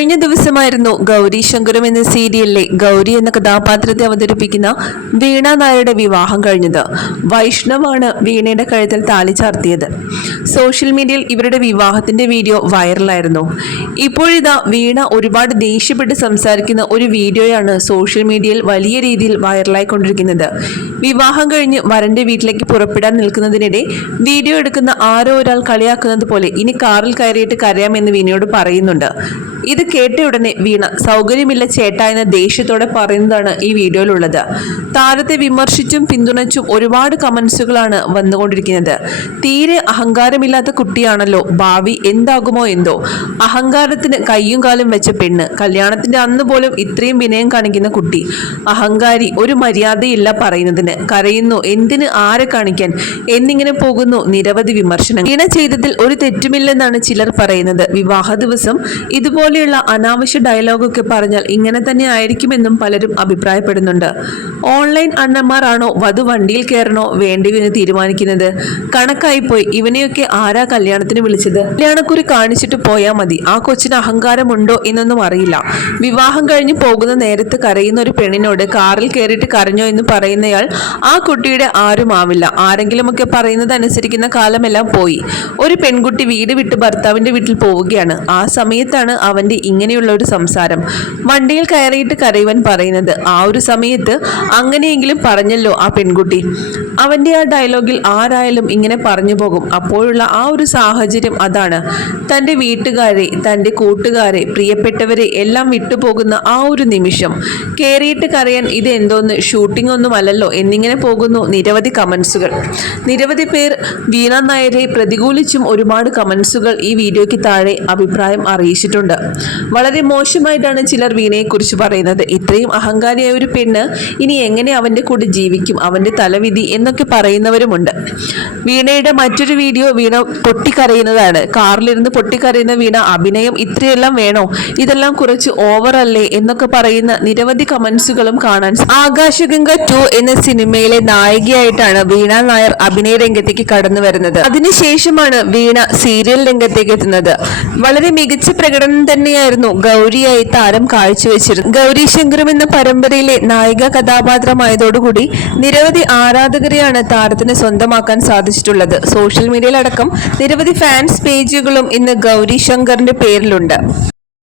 കഴിഞ്ഞ ദിവസമായിരുന്നു ഗൗരി ശങ്കരം എന്ന സീരിയലിലെ ഗൗരി എന്ന കഥാപാത്രത്തെ അവതരിപ്പിക്കുന്ന വീണ നായരുടെ വിവാഹം കഴിഞ്ഞത്. വൈഷ്ണവാണ് വീണയുടെ കഴുത്തിൽ താലി ചാർത്തിയത്. സോഷ്യൽ മീഡിയയിൽ ഇവരുടെ വിവാഹത്തിന്റെ വീഡിയോ വൈറലായിരുന്നു. ഇപ്പോഴിതാ വീണ ഒരുപാട് ദേഷ്യപ്പെട്ട് സംസാരിക്കുന്ന ഒരു വീഡിയോയാണ് സോഷ്യൽ മീഡിയയിൽ വലിയ രീതിയിൽ വൈറലായിക്കൊണ്ടിരിക്കുന്നത്. വിവാഹം കഴിഞ്ഞ് വരന്റെ വീട്ടിലേക്ക് പുറപ്പെടാൻ നിൽക്കുന്നതിനിടെ വീഡിയോ എടുക്കുന്ന ആരോ ഒരാൾ കളിയാക്കുന്നത് പോലെ ഇനി കാറിൽ കയറിയിട്ട് കരയാമെന്ന് വീണയോട് പറയുന്നുണ്ട്. ഇത് കേട്ട ഉടനെ വീണ. സൗകര്യമില്ല ചേട്ടാ എന്ന ദേഷ്യത്തോടെ പറയുന്നതാണ് ഈ വീഡിയോയിലുള്ളത്. താരത്തെ വിമർശിച്ചും പിന്തുണച്ചും ഒരുപാട് കമൻസുകളാണ് വന്നുകൊണ്ടിരിക്കുന്നത്. തീരെ അഹങ്കാരമില്ലാത്ത കുട്ടിയാണല്ലോ ഭാവി എന്താകുമോ എന്തോ. അഹങ്കാരത്തിന് കയ്യും കാലും വെച്ച പെണ്ണ്. കല്യാണത്തിന്റെ അന്ന് പോലും ഇത്രയും വിനയം കാണിക്കുന്ന കുട്ടി. അഹങ്കാരി ഒരു മര്യാദയില്ല പറയുന്നതിന്. കരയുന്നു എന്തിന് ആരെ കാണിക്കാൻ? എന്നിങ്ങനെ പോകുന്നു നിരവധി വിമർശനം വീണ ചെയ്തതിൽ ഒരു തെറ്റുമില്ലെന്നാണ് ചിലർ പറയുന്നത്. വിവാഹ ദിവസം ഇതുപോലെയുള്ള അനാവശ്യ ഡയലോഗൊക്കെ പറഞ്ഞാൽ ഇങ്ങനെ തന്നെ ആയിരിക്കുമെന്നും പലരും അഭിപ്രായപ്പെടുന്നുണ്ട്. ഓൺലൈൻ അണ്ണന്മാരാണോ വധു വണ്ടിയിൽ കയറണോ വേണ്ടിവെന്ന് തീരുമാനിക്കുന്നത്? കണക്കായി പോയി ഇവനെയൊക്കെ ആരാ കല്യാണത്തിന് വിളിച്ചത്? കല്യാണക്കുറി കാണിച്ചിട്ട് പോയാൽ മതി. ആ കൊച്ചിന് അഹങ്കാരമുണ്ടോ എന്നൊന്നും അറിയില്ല. വിവാഹം കഴിഞ്ഞ് പോകുന്ന നേരത്ത് കരയുന്ന ഒരു പെണ്ണിനോട് കാറിൽ കയറിയിട്ട് കരഞ്ഞോ എന്ന് പറയുന്നയാൾ ആ കുട്ടിയുടെ ആരും ആവില്ല. ആരെങ്കിലുമൊക്കെ പറയുന്നത് അനുസരിക്കുന്ന കാലമെല്ലാം പോയി. ഒരു പെൺകുട്ടി വീട് വിട്ട് ഭർത്താവിന്റെ വീട്ടിൽ പോവുകയാണ്. ആ സമയത്താണ് അവന്റെ ഇങ്ങനെയുള്ള ഒരു സംസാരം. വണ്ടിയിൽ കയറിയിട്ട് കരയുവൻ പറയുന്നത് ആ ഒരു സമയത്ത് അങ്ങനെയെങ്കിലും പറഞ്ഞല്ലോ ആ പെൺകുട്ടി. അവന്റെ ആ ഡയലോഗിൽ ആരായാലും ഇങ്ങനെ പറഞ്ഞു പോകും. അപ്പോഴുള്ള ആ ഒരു സാഹചര്യം അതാണ്. തന്റെ വീട്ടുകാരെ തന്റെ കൂട്ടുകാരെ പ്രിയപ്പെട്ടവരെ എല്ലാം വിട്ടുപോകുന്ന ആ ഒരു നിമിഷം. കയറിയിട്ട് കരയാൻ ഇത് എന്തോന്ന്? ഷൂട്ടിംഗ് ഒന്നും അല്ലല്ലോ. എന്നിങ്ങനെ പോകുന്നു നിരവധി കമൻസുകൾ നിരവധി പേർ വീണ നായരെ പ്രതികൂലിച്ചും ഒരുപാട് കമൻസുകൾ ഈ വീഡിയോയ്ക്ക് താഴെ അഭിപ്രായം അറിയിച്ചിട്ടുണ്ട്. വളരെ മോശമായിട്ടാണ് ചിലർ വീണയെ കുറിച്ച് പറയുന്നത്. ഇത്രയും അഹങ്കാരിയായ ഒരു പെണ്ണ് ഇനി എങ്ങനെ അവന്റെ കൂടെ ജീവിക്കും? അവന്റെ തലവിധി എന്നൊക്കെ പറയുന്നവരുമുണ്ട്. വീണയുടെ മറ്റൊരു വീഡിയോ വീണ പൊട്ടിക്കരയുന്നതാണ്. കാറിലിരുന്ന് പൊട്ടിക്കരയുന്ന വീണ അഭിനയം ഇത്രയെല്ലാം വേണോ? ഇതെല്ലാം കുറച്ച് ഓവർ അല്ലേ? എന്നൊക്കെ പറയുന്ന നിരവധി കമന്റ്സുകളും കാണാൻ ആകാശഗംഗ ടു എന്ന സിനിമയിലെ നായികയായിട്ടാണ് വീണ നായർ അഭിനയ രംഗത്തേക്ക് കടന്നു വരുന്നത്. അതിനുശേഷമാണ് വീണ സീരിയൽ രംഗത്തേക്ക് എത്തുന്നത്. വളരെ മികച്ച പ്രകടനം തന്നെയായിരുന്നു ഗൗരിയായി താരം കാഴ്ചവെച്ചിരുന്നത് ഗൗരി ശങ്കറും എന്ന പരമ്പരയിലെ നായിക കഥാപാത്രമായതോടുകൂടി നിരവധി ആരാധകരെയാണ് താരത്തിന് സ്വന്തമാക്കാൻ സാധിച്ചിട്ടുള്ളത്. സോഷ്യൽ മീഡിയയിലടക്കം നിരവധി ഫാൻസ് പേജുകളും ഇന്ന് ഗൗരി ശങ്കറിന്റെ പേരിലുണ്ട്.